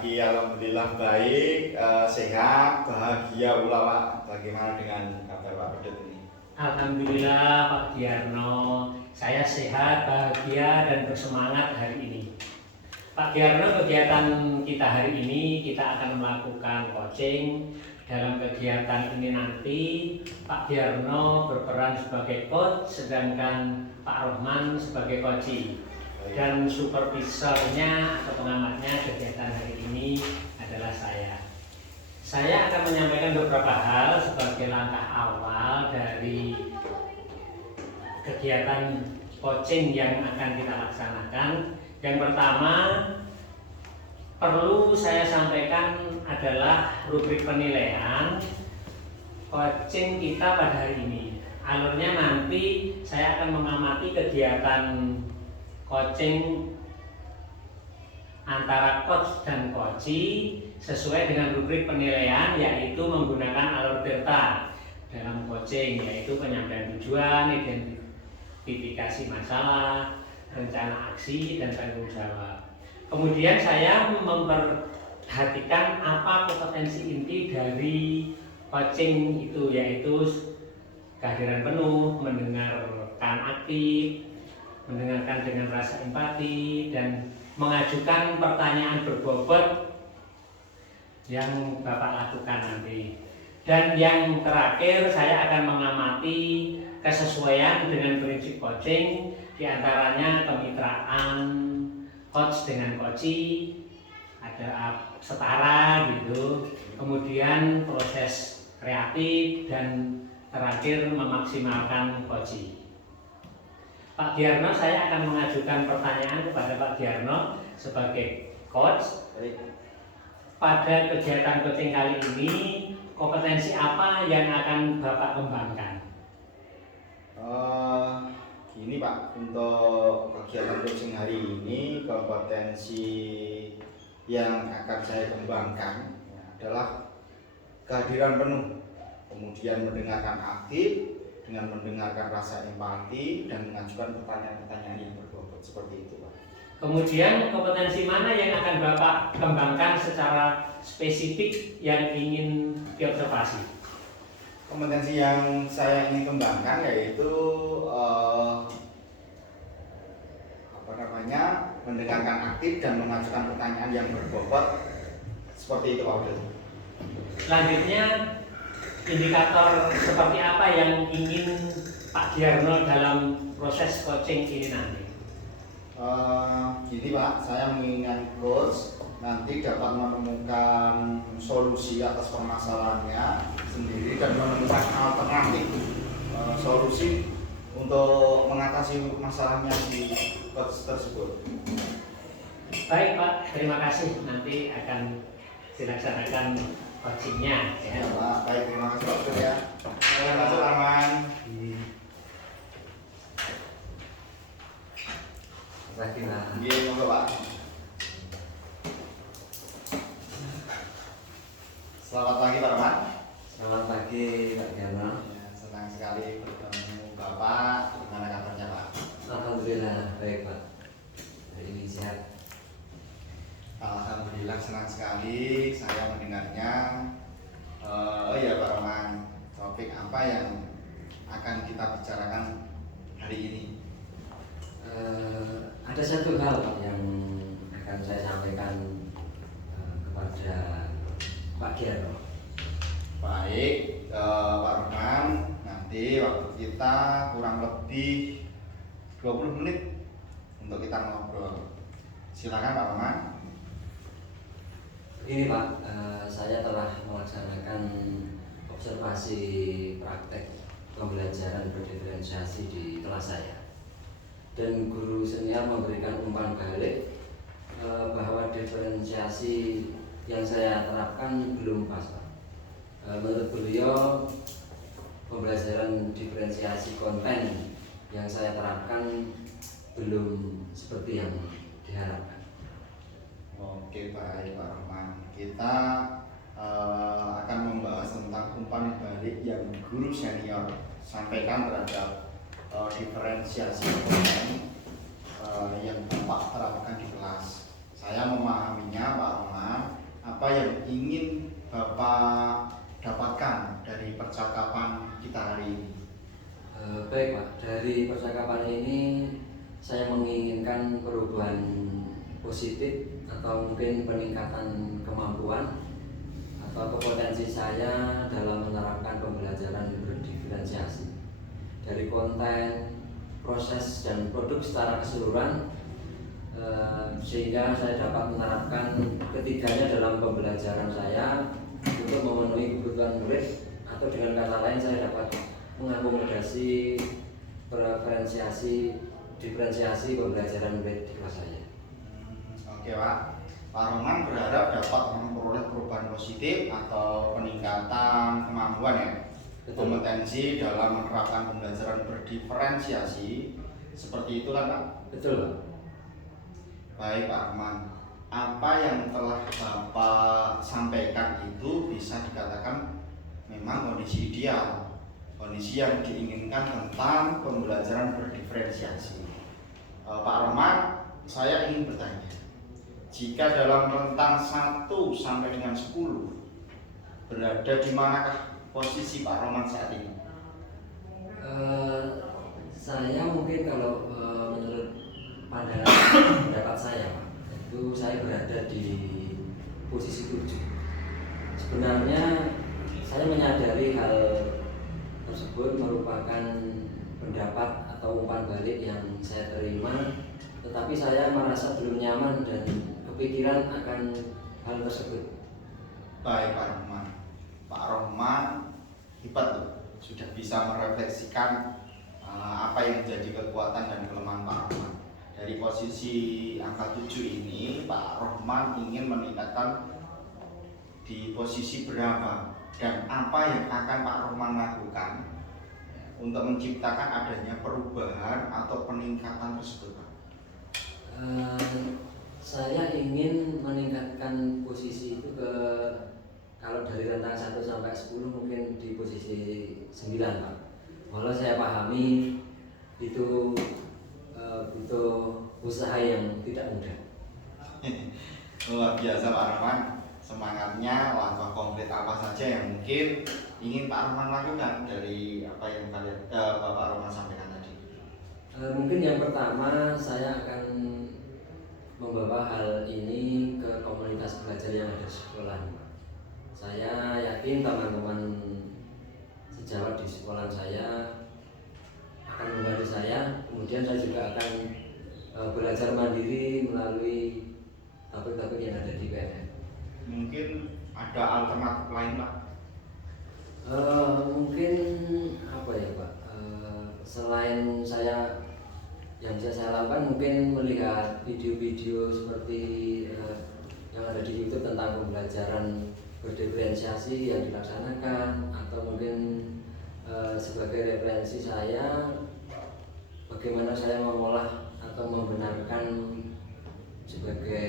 pagi, alhamdulillah baik, sehat, bahagia pula Pak. Bagaimana dengan kabar Pak Pedut ini? Alhamdulillah Pak Giarno, saya sehat, bahagia, dan bersemangat hari ini. Pak Giarno, kegiatan kita hari ini kita akan melakukan coaching. Dalam kegiatan ini nanti Pak Giarno berperan sebagai coach, sedangkan Pak Rohman sebagai coaching. Dan supervisornya atau pengamatnya kegiatan hari ini adalah saya. Saya akan menyampaikan beberapa hal sebagai langkah awal dari kegiatan coaching yang akan kita laksanakan. Yang pertama, perlu saya sampaikan adalah rubrik penilaian coaching kita pada hari ini. Alurnya nanti saya akan mengamati kegiatan coaching antara coach dan coachee sesuai dengan rubrik penilaian, yaitu menggunakan alur delta dalam coaching, yaitu penyampaian tujuan, identifikasi masalah, rencana aksi, dan tanggung jawab. Kemudian saya memperhatikan apa kompetensi inti dari coaching itu, yaitu kehadiran penuh, mendengarkan aktif, mendengarkan dengan rasa empati, dan mengajukan pertanyaan berbobot yang Bapak lakukan nanti. Dan yang terakhir, saya akan mengamati kesesuaian dengan prinsip coaching, diantaranya kemitraan coach dengan coachee, ada setara gitu, kemudian proses kreatif, dan terakhir memaksimalkan coachee. Pak Giarno, saya akan mengajukan pertanyaan kepada Pak Giarno sebagai coach. Pada kegiatan coaching kali ini, kompetensi apa yang akan Bapak kembangkan? Gini Pak, untuk kegiatan coaching hari ini, kompetensi yang akan saya kembangkan adalah kehadiran penuh, kemudian mendengarkan aktif, dengan mendengarkan rasa empati, dan mengajukan pertanyaan-pertanyaan yang berbobot, seperti itu Pak. Kemudian kompetensi mana yang akan Bapak kembangkan secara spesifik yang ingin diobservasi? Kompetensi yang saya ingin kembangkan yaitu mendengarkan aktif dan mengajukan pertanyaan yang berbobot, seperti itu Pak Udin. Selanjutnya, indikator seperti apa yang ingin Pak Giarno dalam proses coaching ini nanti? Gini Pak, saya menginginkan coach nanti dapat menemukan solusi atas permasalahannya sendiri dan menemukan alternatif solusi untuk mengatasi masalahnya si coach tersebut. Baik Pak, terima kasih. Nanti akan dilaksanakan coachingnya. Ya Pak, baik, terima kasih Pak ya. Terima kasih aman. Iya, monggo Pak. Selamat pagi Pak Rahmat. Selamat pagi Pak Giarno. Ya, senang sekali bertemu Bapak. Gimana kabarnya Pak? Alhamdulillah baik Pak. Hari ini sehat. Alhamdulillah senang sekali saya mendengarnya. Oh iya Pak Rahman, topik apa yang akan kita bicarakan hari ini? Ada satu hal Pak yang akan saya sampaikan kepada Pak Giarno. Baik, Pak Rahman, nanti waktu kita kurang lebih 20 menit untuk kita ngobrol. Silakan Pak Rahman. Ini Pak, saya telah melaksanakan observasi praktek pembelajaran berdiferensiasi di kelas saya. Dan guru senior memberikan umpan balik bahwa diferensiasi yang saya terapkan belum pas Pak. Menurut beliau, pembelajaran diferensiasi konten yang saya terapkan belum seperti yang diharapkan. Oke, baik Pak Rahman. Kita akan membahas tentang umpan balik yang guru senior sampaikan terhadap diferensiasi konten yang Bapak terapkan di kelas. Saya memahaminya Pak Rahman percakapan ini saya menginginkan perubahan positif atau mungkin peningkatan kemampuan atau kompetensi saya dalam menerapkan pembelajaran berdiferensiasi dari konten, proses dan produk secara keseluruhan, sehingga saya dapat menerapkan ketiganya dalam pembelajaran saya untuk memenuhi kebutuhan murid, atau dengan kata lain saya dapat mengakomodasi diferensiasi pembelajaran murid di kelas saya. Oke Pak, Pak Roman berharap dapat memperoleh perubahan positif atau peningkatan kemampuan ya, kompetensi dalam menerapkan pembelajaran berdiferensiasi, seperti itu kan Pak? Betul Pak. Baik Pak Roman, apa yang telah Bapak sampaikan itu bisa dikatakan memang kondisi ideal, kondisi yang diinginkan tentang pembelajaran berdiferensiasi. Pak Roman, saya ingin bertanya, jika dalam rentang 1 sampai dengan 10 berada di manakah posisi Pak Roman saat ini? Saya mungkin kalau menurut pandangan pendapat saya Pak, itu saya berada di posisi 7. Sebenarnya saya menyadari hal tersebut merupakan pendapat atau umpan balik yang saya terima, tetapi saya merasa belum nyaman dan kepikiran akan hal tersebut. Baik Pak Roman, Pak Roman hebat loh, sudah bisa merefleksikan apa yang menjadi kekuatan dan kelemahan Pak Roman. Dari posisi angka 7 ini, Pak Roman ingin meningkatkan di posisi berapa dan apa yang akan Pak Roman lakukan untuk menciptakan adanya perubahan atau peningkatan tersebut Pak? Saya ingin meningkatkan posisi itu ke, kalau dari rentang 1 sampai 10 mungkin di posisi 9 Pak. Walau saya pahami itu butuh usaha yang tidak mudah. Luar biasa Pak Roman, semangatnya. Langkah konkret apa saja yang mungkin ingin Pak Roman lakukan dari apa yang Bapak Roman sampaikan tadi? Mungkin yang pertama saya akan membawa hal ini ke komunitas belajar yang ada di sekolah. Saya yakin teman-teman sejawat di sekolah saya akan membantu saya. Kemudian saya juga akan belajar mandiri melalui topik-topik yang ada di PNM. Mungkin ada alternatif lain Pak? Mungkin apa ya Pak? Selain saya, yang bisa saya lakukan mungkin melihat video-video seperti yang ada di YouTube tentang pembelajaran berdiferensiasi yang dilaksanakan, atau mungkin sebagai referensi saya bagaimana saya mengolah atau membenarkan sebagai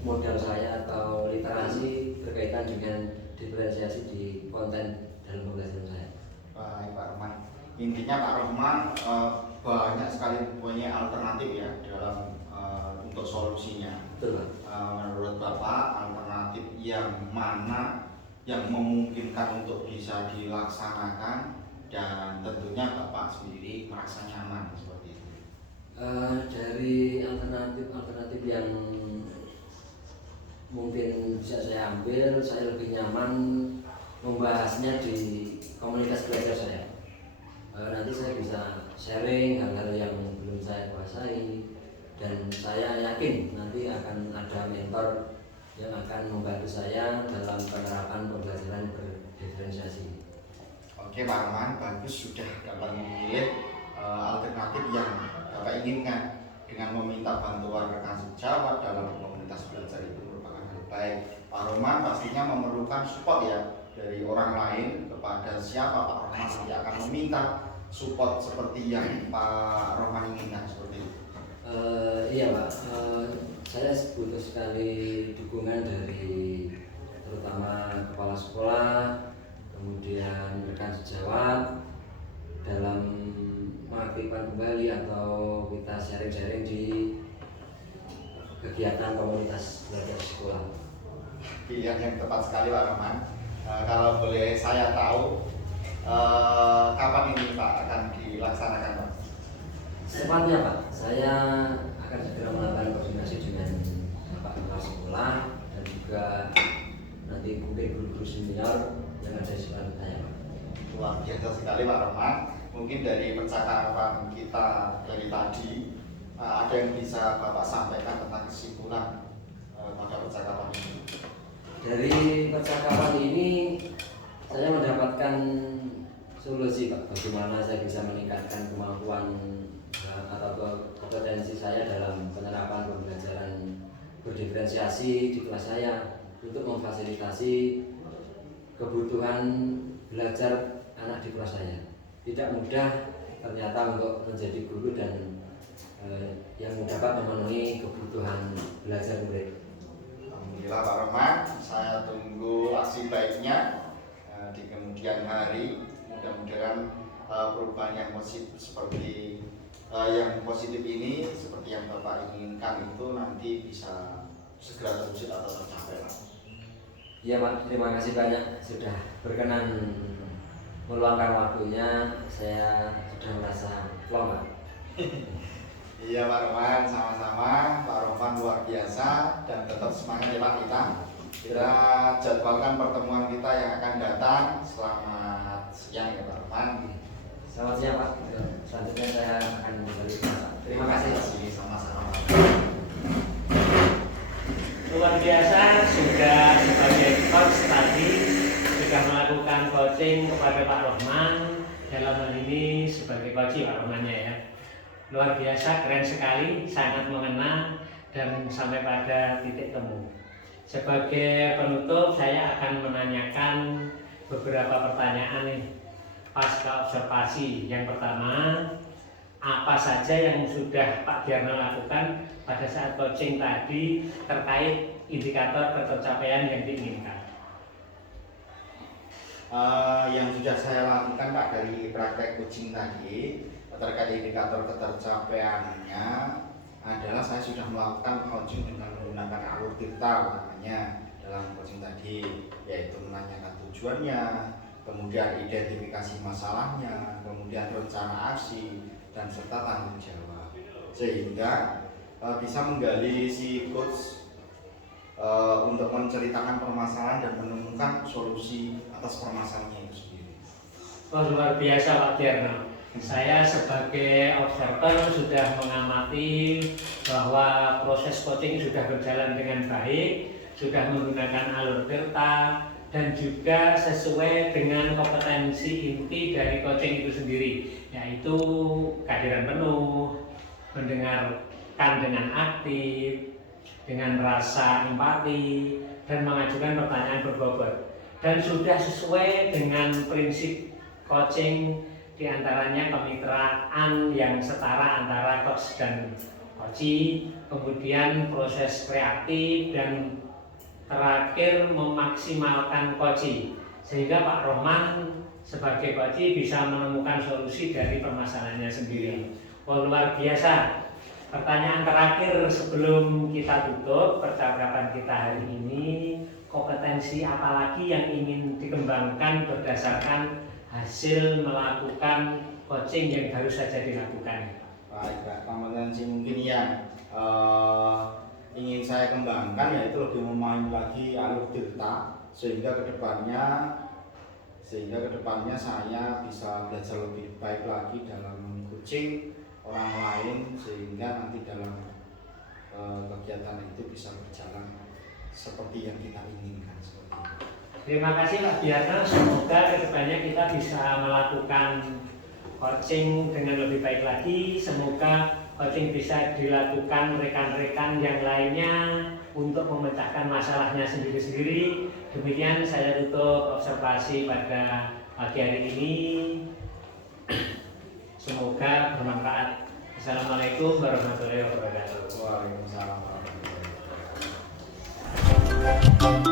modal saya atau literasi berkaitan dengan diferensiasi di konten dalam pembelajaran saya. Baik Pak Roman, intinya Pak Roman banyak sekali punya alternatif ya dalam untuk solusinya. Betul Pak. Menurut Bapak alternatif yang mana yang memungkinkan untuk bisa dilaksanakan dan tentunya Bapak sendiri merasa nyaman seperti itu? Dari alternatif yang mungkin bisa saya ambil, saya lebih nyaman membahasnya di komunitas belajar saya. Nanti saya bisa sharing hal-hal yang belum saya kuasai, dan saya yakin nanti akan ada mentor yang akan membantu saya dalam penerapan pembelajaran berdiferensiasi. Oke Pak Roman, bagus sudah dapat memilih alternatif yang Bapak inginkan dengan meminta bantuan rekan sejawat dalam komunitas belajar itu merupakan hal baik. Pak Roman pastinya memerlukan support ya dari orang lain. Kepada siapa Pak Roman nanti akan meminta support seperti yang Pak Roman inginkan seperti itu? Iya Pak, saya butuh sekali dukungan dari terutama kepala sekolah, kemudian rekan sejawat dalam mengaktifkan kembali atau kita sharing-sharing di kegiatan komunitas belajar sekolah. Pilihan yang tepat sekali Pak Roman. Kalau boleh saya tahu kapan ini Pak akan dilaksanakan Pak? Secepatnya Pak, saya akan segera melakukan koordinasi dengan Bapak Kepala Sekolah dan juga nanti mungkin guru-guru senior yang ada di sekolahnya Pak. Luar biasa sekali Pak Rohman. Mungkin dari percakapan kita dari tadi ada yang bisa Bapak sampaikan tentang kesimpulan pada percakapan ini. Dari percakapan ini saya mendapatkan solusi Pak, bagaimana saya bisa meningkatkan kemampuan atau kompetensi saya dalam penerapan pembelajaran berdiferensiasi di kelas saya untuk memfasilitasi kebutuhan belajar anak di kelas saya. Tidak mudah ternyata untuk menjadi guru dan yang dapat memenuhi kebutuhan belajar murid. Alhamdulillah Pak Rohman, saya tunggu aksi baiknya di kemudian hari. Mudah-mudahan perubahan yang positif seperti ini, seperti yang Bapak inginkan itu nanti bisa segera terwujud atau tercapai. Iya Pak, terima kasih banyak sudah berkenan meluangkan waktunya. Saya sudah merasa plong Pak. Iya Pak Rohman, sama-sama. Pak Rohman luar biasa dan tetap semangat ya Pak kita. Kita jadwalkan pertemuan kita yang akan datang. Selamat siang ya Pak Rohman. Selamat siang Pak. Selanjutnya saya akan kembali ke Pak. Terima kasih. Sama-sama. Luar biasa, sudah sebagai coach tadi sudah melakukan coaching kepada Pak Rohman, dalam hal ini sebagai coach Pak Rohmannya ya. Luar biasa, keren sekali, sangat mengena dan sampai pada titik temu. Sebagai penutup saya akan menanyakan beberapa pertanyaan nih pasca observasi. Yang pertama, apa saja yang sudah Pak Giarno lakukan pada saat coaching tadi terkait indikator ketercapaian yang diinginkan? Yang sudah saya lakukan Pak dari praktek coaching tadi terkait indikator ketercapaiannya adalah saya sudah melakukan coaching dengan menggunakan alur tirta utamanya dalam coaching tadi, yaitu menanyakan tujuannya, kemudian identifikasi masalahnya, kemudian rencana aksi, dan serta tanggung jawab, sehingga bisa menggali si coach untuk menceritakan permasalahan dan menemukan solusi atas permasalahannya itu sendiri. Oh, luar biasa Pak Giarno. Saya sebagai observer sudah mengamati bahwa proses coaching sudah berjalan dengan baik, sudah menggunakan alur tirta, dan juga sesuai dengan kompetensi inti dari coaching itu sendiri, yaitu kehadiran penuh, mendengarkan dengan aktif, dengan rasa empati, dan mengajukan pertanyaan berbobot. Dan sudah sesuai dengan prinsip coaching, diantaranya kemitraan yang setara antara coach dan coachee, kemudian proses kreatif, dan terakhir memaksimalkan coachee, sehingga Pak Rohman sebagai coachee bisa menemukan solusi dari permasalahannya sendiri. Oh, luar biasa. Pertanyaan terakhir sebelum kita tutup percakapan kita hari ini, kompetensi apa lagi yang ingin dikembangkan berdasarkan hasil melakukan coaching yang baru saja dilakukan? Baik, kompetensi mungkin yang ingin saya kembangkan yaitu lebih memahami lagi alur tirta, sehingga kedepannya saya bisa belajar lebih baik lagi dalam coaching orang lain, sehingga nanti dalam kegiatan itu bisa berjalan seperti yang kita inginkan. Terima kasih Pak Giarno, semoga kedepannya kita bisa melakukan coaching dengan lebih baik lagi. Semoga coaching bisa dilakukan rekan-rekan yang lainnya untuk memecahkan masalahnya sendiri-sendiri. Demikian saya tutup observasi pada pagi hari ini. Semoga bermanfaat. Assalamualaikum warahmatullahi wabarakatuh. Waalaikumsalam warahmatullahi wabarakatuh.